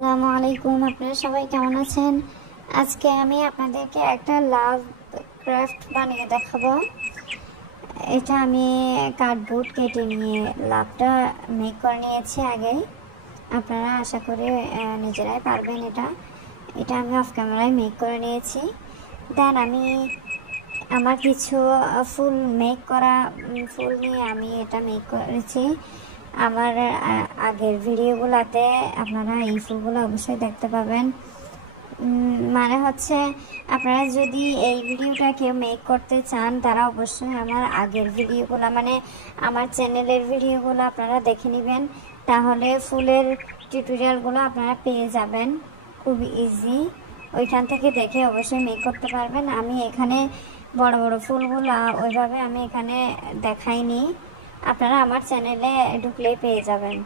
আসসালামু আলাইকুম, আপনারা সবাই কেমন আছেন? আজকে আমি আপনাদেরকে একটা লাভ ক্রাফট বানিয়ে দেখাবো। এটা আমি কার্ডবোর্ড কেটে নিয়ে লাভটা মেক করে নিয়েছি আগেই। আপনারা আশা করি নিজেরাই পারবেন। এটা আমি অফ ক্যামেরায় মেক করে নিয়েছি। দেন আমি আমার কিছু ফুল মেক করা ফুল নিয়ে আমি এটা মেক করেছি। আমার আগের ভিডিওগুলোতে আপনারা এই ফুলগুলো অবশ্যই দেখতে পাবেন। মানে হচ্ছে আপনারা যদি এই ভিডিওটা কেউ মেক করতে চান তারা অবশ্যই আমার আগের ভিডিওগুলো মানে আমার চ্যানেলের ভিডিওগুলো আপনারা দেখে নেবেন, তাহলে ফুলের টিউটোরিয়ালগুলো আপনারা পেয়ে যাবেন খুব ইজি। ওইখান থেকে দেখে অবশ্যই মেক করতে পারবেন। আমি এখানে বড় বড় ফুলগুলো ওইভাবে আমি এখানে দেখাইনি, আপনারা আমার চ্যানেলে ঢুকলেই পেয়ে যাবেন।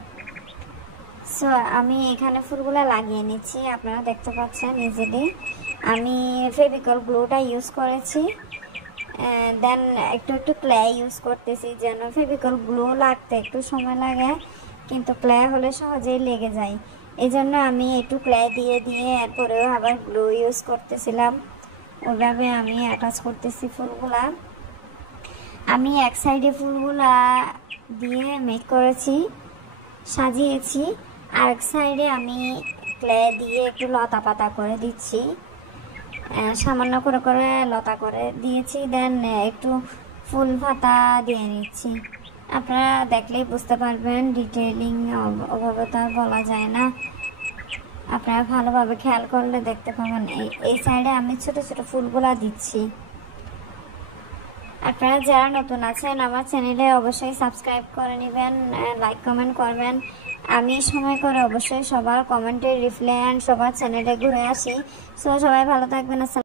সো আমি এখানে ফুলগুলো লাগিয়ে নিচ্ছি, আপনারা দেখতে পাচ্ছেন ইজিলি। আমি ফেভিকল গ্লুটা ইউজ করেছি, দেন একটু ক্লে ইউজ করতেছি, যেন ফেভিকল গ্লু লাগতে একটু সময় লাগে, কিন্তু ক্লে হলে সহজেই লেগে যায়। এই জন্য আমি একটু ক্লে দিয়ে এরপরেও আবার গ্লু ইউজ করতেছিলাম। ওইভাবে আমি অ্যাটাচ করতেছি ফুলগুলা। আমি এক সাইডে ফুলগুলা দিয়ে মেক করেছি, সাজিয়েছি, আর এক সাইডে আমি ক্লে দিয়ে একটু লতা পাতা করে দিচ্ছি, সামান্য করে লতা করে দিয়েছি। দেন একটু ফুল পাতা দিয়ে নিচ্ছি। আপনারা দেখলেই বুঝতে পারবেন, ডিটেইলিং ওভাবে তো আর বলা যায় না। আপনারা ভালোভাবে খেয়াল করলে দেখতে পাবেন। এই সাইডে আমি ছোট ছোট ফুলগুলা দিচ্ছি। আপনারা যারা নতুন আছেন আমার চ্যানেলে অবশ্যই সাবস্ক্রাইব করে নেবেন, লাইক কমেন্ট করবেন। আমি সময় করে অবশ্যই সবার কমেন্টের রিপ্লাই অ্যান্ড সবার চ্যানেলে ঘুরে আসি। সো সবাই ভালো থাকবেন।